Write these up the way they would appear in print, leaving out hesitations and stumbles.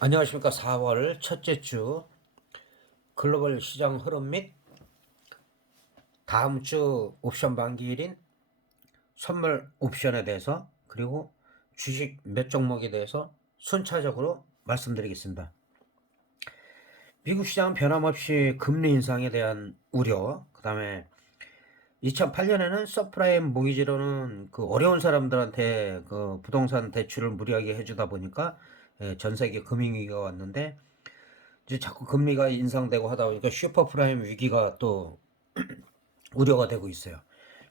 안녕하십니까. 4월 첫째 주 글로벌 시장 흐름 및 다음 주 옵션 만기일인 선물 옵션에 대해서 그리고 주식 몇 종목에 대해서 순차적으로 말씀드리겠습니다. 미국 시장은 변함없이 금리 인상에 대한 우려, 그 다음에 2008년에는 서프라임 모기지로는 그 어려운 사람들한테 그 부동산 대출을 무리하게 해주다 보니까 전 세계 금융위기가 왔는데, 이제 자꾸 금리가 인상되고 하다 보니까 슈퍼프라임 위기가 또 우려가 되고 있어요.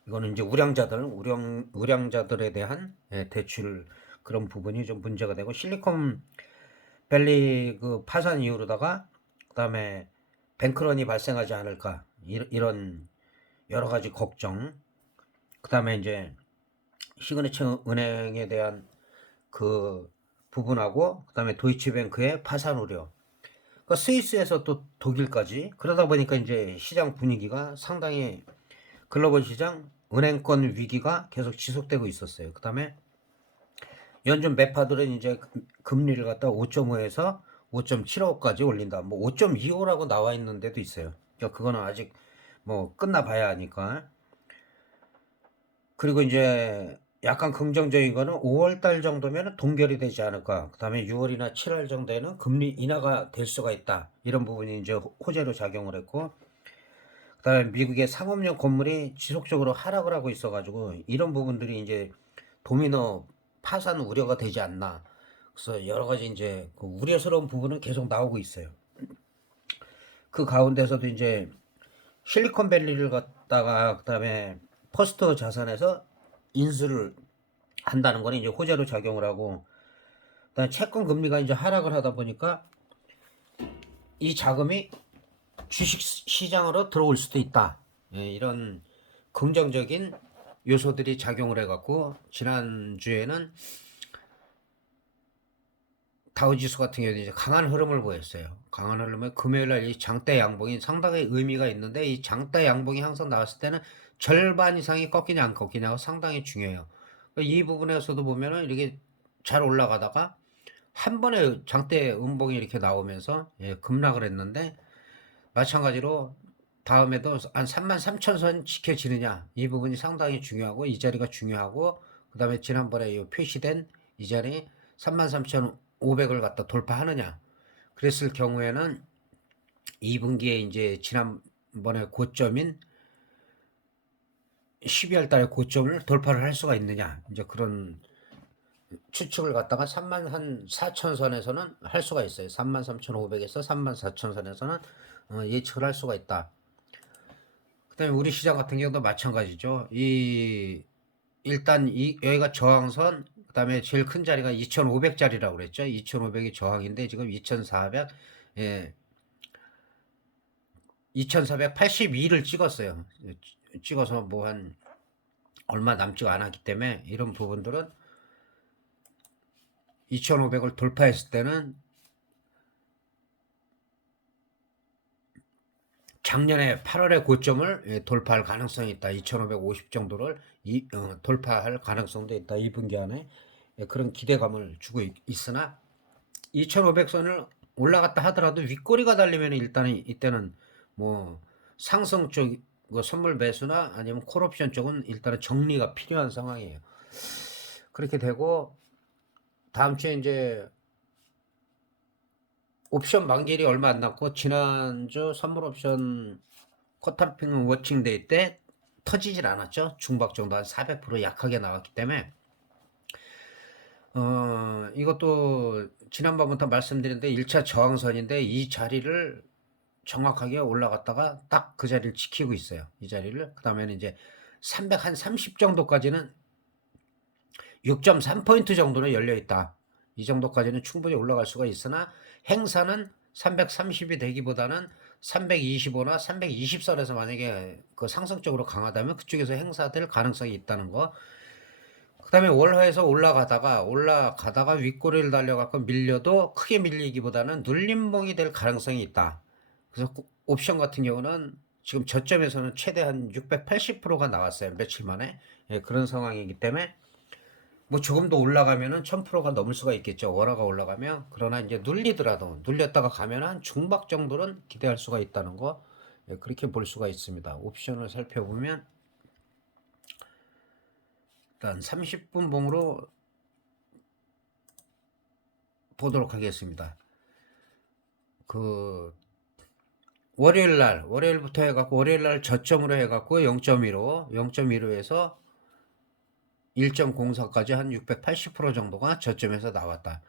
이거는 이제 우량자들에 대한 대출 그런 부분이 좀 문제가 되고, 실리콘밸리 그 파산 이후로다가 그다음에 뱅크런이 발생하지 않을까 이런 여러 가지 걱정, 그다음에 이제 시그니처 은행에 대한 그 부분하고 그다음에 도이치뱅크의 파산 우려, 그러니까 스위스에서 또 독일까지, 그러다 보니까 이제 시장 분위기가 상당히 글로벌 시장 은행권 위기가 계속 지속되고 있었어요. 그다음에 연준 매파들은 이제 금리를 갖다 5.5에서 5.75까지 올린다. 뭐 5.25라고 나와 있는 데도 있어요. 그러니까 그거는 아직 뭐 끝나봐야 하니까. 그리고 이제 약간 긍정적인 거는 5월 달 정도면 동결이 되지 않을까. 그다음에 6월이나 7월 정도에는 금리 인하가 될 수가 있다. 이런 부분이 이제 호재로 작용을 했고, 그다음에 미국의 상업용 건물이 지속적으로 하락을 하고 있어가지고 이런 부분들이 이제 도미노 파산 우려가 되지 않나. 그래서 여러 가지 이제 그 우려스러운 부분은 계속 나오고 있어요. 그 가운데서도 이제 실리콘밸리를 갖다가 그다음에 퍼스트 자산에서 인수를 한다는 거는 이제 호재로 작용을 하고, 그다음에 채권 금리가 이제 하락을 하다 보니까 이 자금이 주식 시장으로 들어올 수도 있다. 이런 긍정적인 요소들이 작용을 해갖고 지난주에는 다우지수 같은 경우는 이제 강한 흐름을 보였어요. 강한 흐름에 금요일날 이 장대 양봉이 상당히 의미가 있는데, 이 장대 양봉이 항상 나왔을 때는 절반 이상이 꺾이냐 안 꺾이냐가 상당히 중요해요. 이 부분에서도 보면은 이렇게 잘 올라가다가 한 번에 장대 음봉이 이렇게 나오면서 급락을 했는데, 마찬가지로 다음에도 한 33,000선 지켜지느냐, 이 부분이 상당히 중요하고 이 자리가 중요하고, 그 다음에 지난번에 표시된 이 자리 33,500을 갖다 돌파하느냐, 그랬을 경우에는 2분기에 이제 지난번에 고점인 12월 달에 고점을 돌파를 할 수가 있느냐, 이제 그런 추측을 갖다가 34,000선에서는 할 수가 있어요. 33,500에서 34,000선에서는 예측을 할 수가 있다. 그다음에 우리 시장 같은 경우도 마찬가지죠. 일단 여기가 저항선, 그다음에 제일 큰 자리가 2,500짜리라고 그랬죠. 2,500이 저항인데 지금 2,400, 2,482를 찍었어요. 찍어서 뭐 한 얼마 남지가 않았기 때문에 이런 부분들은 2,500을 돌파했을 때는 작년에 8월에 고점을 돌파할 가능성이 있다. 2,550 정도를 돌파할 가능성도 있다. 2분기 안에 그런 기대감을 주고 있으나, 2,500선을 올라갔다 하더라도 윗꼬리가 달리면 일단은 이때는 뭐 상승 쪽 그 선물 매수나 아니면 콜옵션 쪽은 일단은 정리가 필요한 상황이에요. 그렇게 되고 다음 주에 이제 옵션 만기일이 얼마 안 남고, 지난주 선물 옵션 코타핑 워칭데이 때 터지질 않았죠. 중박 정도 한 400% 약하게 나왔기 때문에 이것도 지난번부터 말씀드렸는데 1차 저항선인데, 이 자리를 정확하게 올라갔다가 딱 그 자리를 지키고 있어요. 이 자리를. 그 다음에는 이제 330 정도까지는 6.3포인트 정도는 열려 있다. 이 정도까지는 충분히 올라갈 수가 있으나, 행사는 330이 되기보다는 325나 320선에서 만약에 그 상승적으로 강하다면 그쪽에서 행사될 가능성이 있다는 거. 그 다음에 월화에서 올라가다가 윗꼬리를 달려갖고 밀려도 크게 밀리기보다는 눌림봉이 될 가능성이 있다. 그래서 옵션 같은 경우는 지금 저점에서는 최대한 680%가 나왔어요. 며칠 만에. 그런 상황이기 때문에 뭐 조금 더 올라가면은 1000%가 넘을 수가 있겠죠. 원화가 올라가면. 그러나 이제 눌리더라도 눌렸다가 가면 한 중박 정도는 기대할 수가 있다는 거, 예, 그렇게 볼 수가 있습니다. 옵션을 살펴보면 일단 30분 봉으로 보도록 하겠습니다. 그 월요일부터 해갖고 월요일날 저점으로 해갖고 0.15에서 1.04까지 한 680% 정도가 저점에서 나왔다.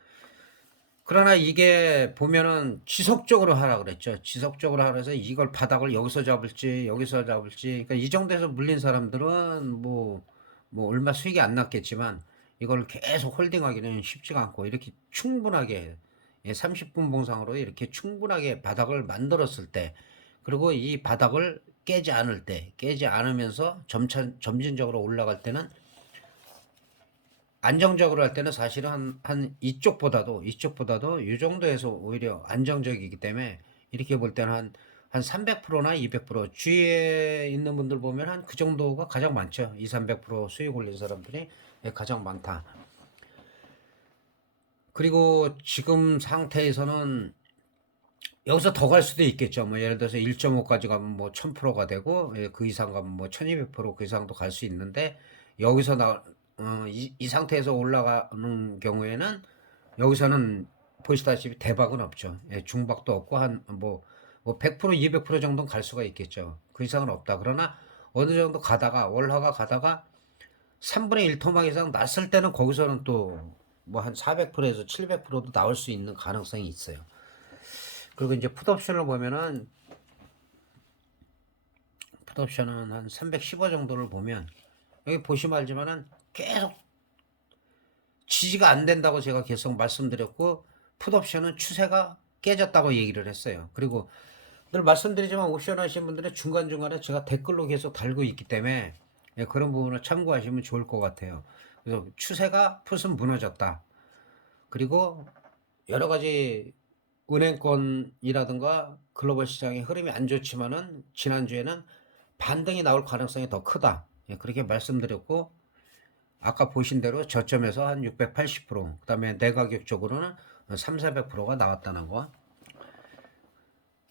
그러나 이게 보면은 지속적으로 하라 그랬죠. 지속적으로 하라서 이걸 바닥을 여기서 잡을지 그러니까 이 정도에서 물린 사람들은 뭐 얼마 수익이 안 났겠지만 이걸 계속 홀딩하기는 쉽지가 않고, 이렇게 충분하게 30분 봉상으로 이렇게 충분하게 바닥을 만들었을 때, 그리고 이 바닥을 깨지 않으면서 점진적으로 올라갈 때는, 안정적으로 할 때는 사실은 한 이쪽보다도 이 정도에서 오히려 안정적이기 때문에, 이렇게 볼 때는 한 300%나 200% 주위에 있는 분들 보면 한 그 정도가 가장 많죠. 200~300% 수익 올린 사람들이 가장 많다. 그리고 지금 상태에서는 여기서 더 갈 수도 있겠죠. 뭐 예를 들어서 1.5까지 가면 뭐 1000%가 되고, 그 이상 가면 뭐 1200% 그 이상도 갈 수 있는데, 여기서 이 상태에서 올라가는 경우에는 여기서는 보시다시피 대박은 없죠. 예, 중박도 없고 한 뭐 100%, 200% 정도는 갈 수가 있겠죠. 그 이상은 없다. 그러나 어느 정도 가다가 월화가 가다가 3분의 1 토막 이상 났을 때는 거기서는 또 뭐 한 400%에서 700%도 나올 수 있는 가능성이 있어요. 그리고 이제 풋옵션을 보면은, 풋옵션은 한 315 정도를 보면, 여기 보시면 알지만은 계속 지지가 안 된다고 제가 계속 말씀드렸고, 풋옵션은 추세가 깨졌다고 얘기를 했어요. 그리고 늘 말씀드리지만 옵션 하시는 분들은 중간중간에 제가 댓글로 계속 달고 있기 때문에, 예, 그런 부분을 참고하시면 좋을 것 같아요. 그래서 추세가 풋은 무너졌다. 그리고 여러 가지 은행권이라든가 글로벌 시장의 흐름이 안 좋지만은 지난주에는 반등이 나올 가능성이 더 크다. 예, 그렇게 말씀드렸고, 아까 보신 대로 저점에서 한 680%, 그 다음에 내가격 쪽으로는 300~400%가 나왔다는 거.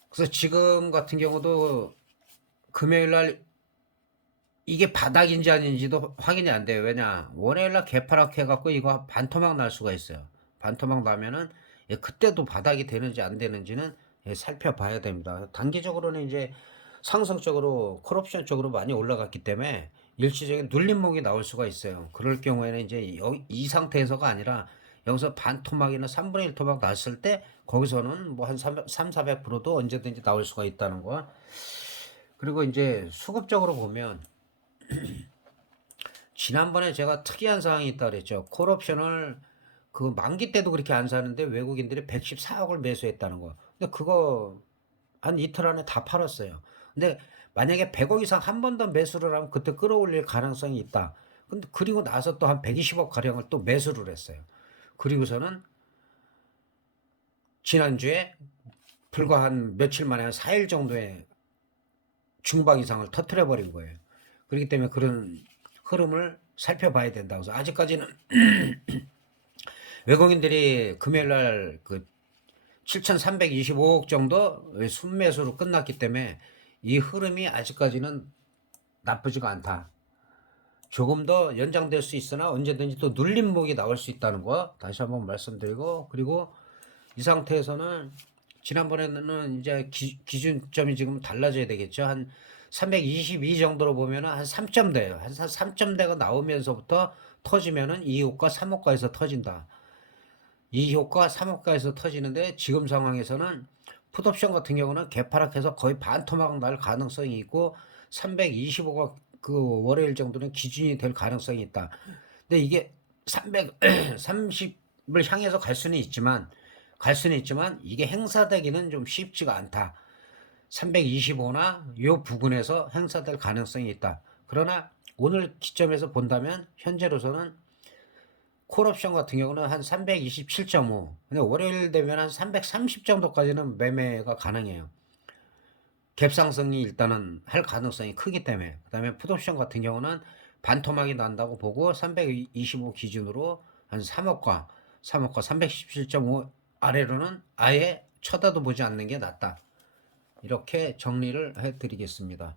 그래서 지금 같은 경우도 금요일날 이게 바닥인지 아닌지도 확인이 안 돼요. 왜냐, 월요일날 개파락 해갖고 이거 반토막 날 수가 있어요. 반토막 나면은, 예, 그때도 바닥이 되는지 안 되는지는, 예, 살펴봐야 됩니다. 단기적으로는 이제 상승적으로 콜옵션 쪽으로 많이 올라갔기 때문에 일시적인 눌림목이 나올 수가 있어요. 그럴 경우에는 이제 이 상태에서가 아니라 여기서 반토막이나 3분의 1 토막 났을 때 거기서는 뭐 한 300~400%도 언제든지 나올 수가 있다는 거. 그리고 이제 수급적으로 보면, 지난번에 제가 특이한 사항이 있다 그랬죠. 콜옵션을 그 만기 때도 그렇게 안 사는데 외국인들이 114억을 매수했다는 거. 근데 그거 한 이틀 안에 다 팔았어요. 근데 만약에 100억 이상 한 번 더 매수를 하면 그때 끌어올릴 가능성이 있다. 근데 그리고 나서 또 한 120억 가량을 또 매수를 했어요. 그리고서는 지난주에 불과 한 며칠 만에 한 4일 정도의 중박 이상을 터트려 버린 거예요. 그렇기 때문에 그런 흐름을 살펴봐야 된다고 해서, 아직까지는 외국인들이 금요일날 그 7,325억 정도 순매수로 끝났기 때문에 이 흐름이 아직까지는 나쁘지가 않다. 조금 더 연장될 수 있으나 언제든지 또 눌림목이 나올 수 있다는 거 다시 한번 말씀드리고, 그리고 이 상태에서는 지난번에는 이제 기준점이 지금 달라져야 되겠죠. 한 322 정도로 보면은 한 3점대예요. 한 3점대가 나오면서부터 터지면은 2호가 3호가에서 터진다. 2호가 3호가에서 터지는데, 지금 상황에서는 풋옵션 같은 경우는 개파락해서 거의 반토막 날 가능성이 있고 325가 그 월요일 정도는 기준이 될 가능성이 있다. 근데 이게 330을 향해서 갈 수는 있지만 이게 행사되기는 좀 쉽지가 않다. 325나 요 부근에서 행사될 가능성이 있다. 그러나 오늘 기점에서 본다면 현재로서는 콜옵션 같은 경우는 한 327.5, 근데 월요일 되면 한 330 정도까지는 매매가 가능해요. 갭상승이 일단은 할 가능성이 크기 때문에. 그 다음에 풋옵션 같은 경우는 반토막이 난다고 보고 325 기준으로 한 3억과 317.5 아래로는 아예 쳐다도 보지 않는 게 낫다. 이렇게 정리를 해 드리겠습니다.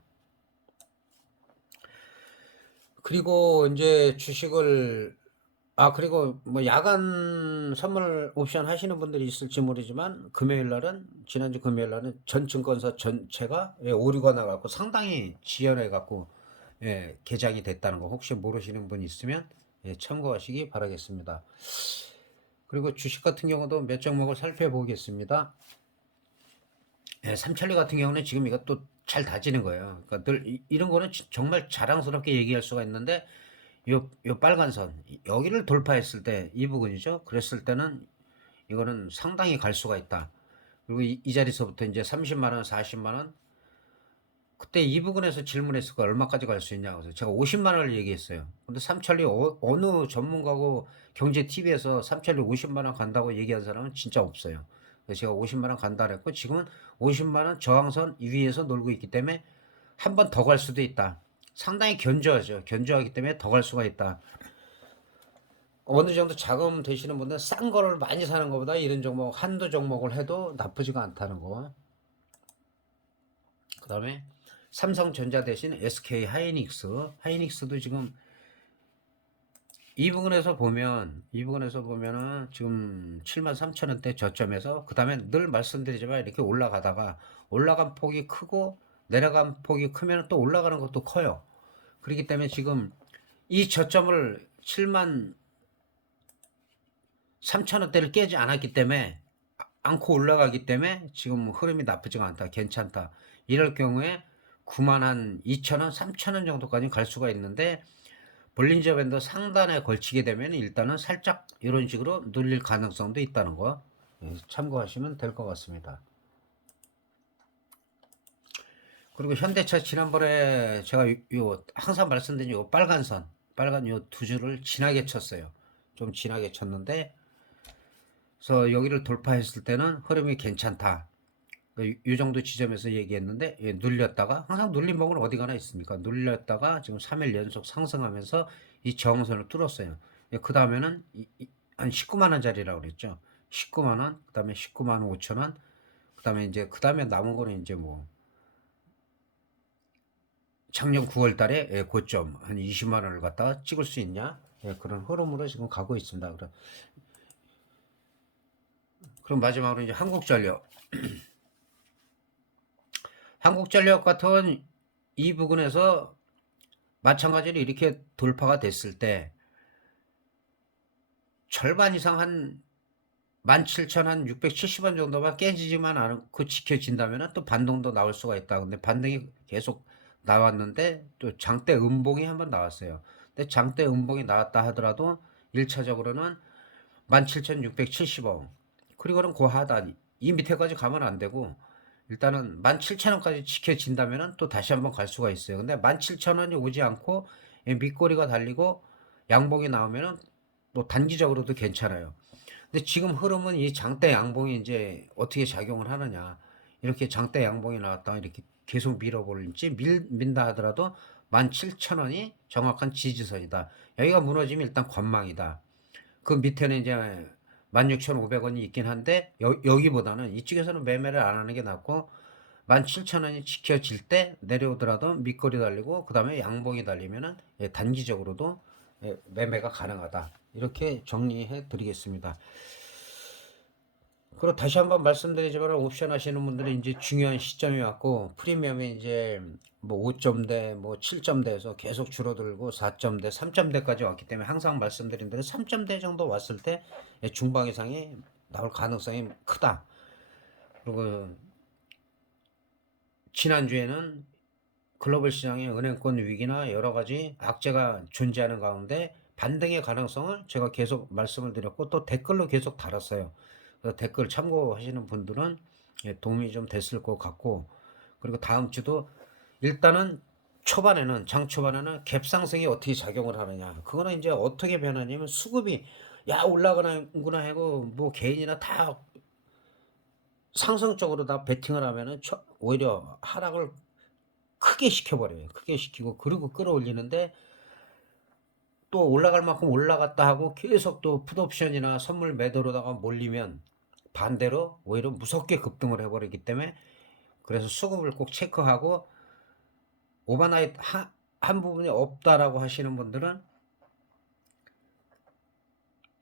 그리고 이제 주식을 그리고 뭐 야간 선물 옵션 하시는 분들이 있을지 모르지만 금요일 날은 지난주 금요일 날은 전 증권사 전체가 오류가 나 갖고 상당히 지연해 갖고 개장이 됐다는 거 혹시 모르시는 분 있으면 참고하시기 바라겠습니다. 그리고 주식 같은 경우도 몇 종목을 살펴보겠습니다. 삼천리 같은 경우는 지금 이것도 잘 다지는 거예요. 그러니까 늘 이런 거는 정말 자랑스럽게 얘기할 수가 있는데 요 빨간 선 여기를 돌파했을 때 이 부분이죠. 그랬을 때는 이거는 상당히 갈 수가 있다. 그리고 이 자리서부터 이제 30만 원, 40만 원 그때 이 부분에서 질문했을 거 얼마까지 갈 수 있냐고 해서 제가 50만 원을 얘기했어요. 근데 삼천리 어느 전문가고 경제 TV에서 삼천리 50만 원 간다고 얘기한 사람은 진짜 없어요. 그래서 제가 50만 원 간다 그랬고 지금은 50만 원 저항선 위에서 놀고 있기 때문에 한 번 더 갈 수도 있다. 상당히 견조하죠. 견조하기 때문에 더 갈 수가 있다. 어느 정도 자금 되시는 분들은 싼 거를 많이 사는 것보다 이런 종목 한두 종목을 해도 나쁘지가 않다는 거. 그 다음에 삼성전자 대신 SK 하이닉스도 지금 이 부분에서 보면은 지금 73,000원대 저점에서 그 다음에 늘 말씀드리지만 이렇게 올라가다가 올라간 폭이 크고 내려간 폭이 크면 또 올라가는 것도 커요. 그렇기 때문에 지금 이 저점을 73,000원대를 깨지 않았기 때문에 않고 올라가기 때문에 지금 흐름이 나쁘지가 않다. 괜찮다. 이럴 경우에 92,000원, 3,000원 정도까지 갈 수가 있는데 볼린저 밴드 상단에 걸치게 되면 일단은 살짝 이런 식으로 눌릴 가능성도 있다는 거 참고하시면 될 것 같습니다. 그리고 현대차 지난번에 제가 항상 말씀드린 요 빨간 요 두 줄을 진하게 쳤어요. 좀 진하게 쳤는데 그래서 여기를 돌파했을 때는 흐름이 괜찮다. 이 정도 지점에서 얘기했는데 눌렸다가 항상 눌린 목은 어디 가나 있습니까? 눌렸다가 지금 3일 연속 상승하면서 이 저항선을 뚫었어요. 그 다음에는 한 19만 원짜리라고 그랬죠. 19만 원, 그 다음에 19만 5천 원, 그 다음에 이제 그 다음에 남은 거는 이제 뭐 작년 9월 달에 고점 한 20만 원을 갖다가 찍을 수 있냐? 그런 흐름으로 지금 가고 있습니다. 그럼 마지막으로 이제 한국전력. 한국전력 같은 이 부분에서 마찬가지로 이렇게 돌파가 됐을 때 절반 이상 한 17,670원 정도만 깨지지만 않고 지켜진다면 또 반등도 나올 수가 있다. 근데 반등이 계속 나왔는데 또 장대 음봉이 한번 나왔어요. 근데 장대 음봉이 나왔다 하더라도 1차적으로는 17,670원 그리고는 그 하단 이 밑에까지 가면 안 되고 일단은 17,000원까지 지켜진다면 또 다시 한번 갈 수가 있어요. 근데 17,000원이 오지 않고 밑꼬리가 달리고 양봉이 나오면은 또 단기적으로도 괜찮아요. 근데 지금 흐름은 이 장대 양봉이 이제 어떻게 작용을 하느냐. 이렇게 장대 양봉이 나왔다가 이렇게 계속 밀어버릴지 민다 하더라도 17,000원이 정확한 지지선이다. 여기가 무너지면 일단 건망이다. 그 밑에는 이제 16,500원이 있긴 한데 여기보다는 이쪽에서는 매매를 안 하는 게 낫고 17,000원이 지켜질 때 내려오더라도 밑거리 달리고 그 다음에 양봉이 달리면은 단기적으로도 매매가 가능하다. 이렇게 정리해 드리겠습니다. 그리고 다시 한번 말씀드리지만 옵션 하시는 분들은 이제 중요한 시점이 왔고 프리미엄이 이제 뭐 5점대 뭐 7점대에서 계속 줄어들고 4점대 3점대까지 왔기 때문에 항상 말씀드린 대로 3점대 정도 왔을 때 중방 이상이 나올 가능성이 크다. 그리고 지난주에는 글로벌 시장의 은행권 위기나 여러 가지 악재가 존재하는 가운데 반등의 가능성을 제가 계속 말씀을 드렸고 또 댓글로 계속 달았어요. 그래서 댓글 참고하시는 분들은 도움이 좀 됐을 것 같고 그리고 다음 주도 일단은 장 초반에는 갭 상승이 어떻게 작용을 하느냐 그거는 이제 어떻게 변하냐면 수급이 야 올라가는구나 하고 뭐 개인이나 다 상승적으로 다 베팅을 하면은 오히려 하락을 크게 시켜버려요. 크게 시키고 그리고 끌어올리는데 또 올라갈 만큼 올라갔다 하고 계속 또 풋옵션이나 선물 매도로다가 몰리면 반대로 오히려 무섭게 급등을 해버리기 때문에, 그래서 수급을 꼭 체크하고, 오버나잇 한 부분이 없다라고 하시는 분들은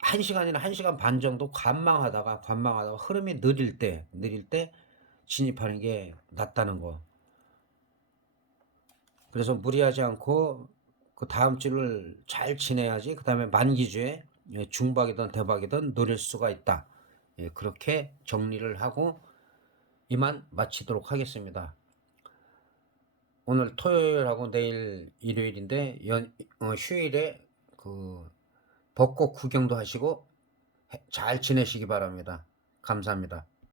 1시간이나 1시간 반 정도 관망하다가 흐름이 느릴 때 진입하는 게 낫다는 거. 그래서 무리하지 않고 그 다음 주를 잘 지내야지 그 다음에 만기주에 중박이든 대박이든 노릴 수가 있다. 예, 그렇게 정리를 하고 이만 마치도록 하겠습니다. 오늘 토요일하고 내일 일요일인데 휴일에 그 벚꽃 구경도 하시고 잘 지내시기 바랍니다. 감사합니다.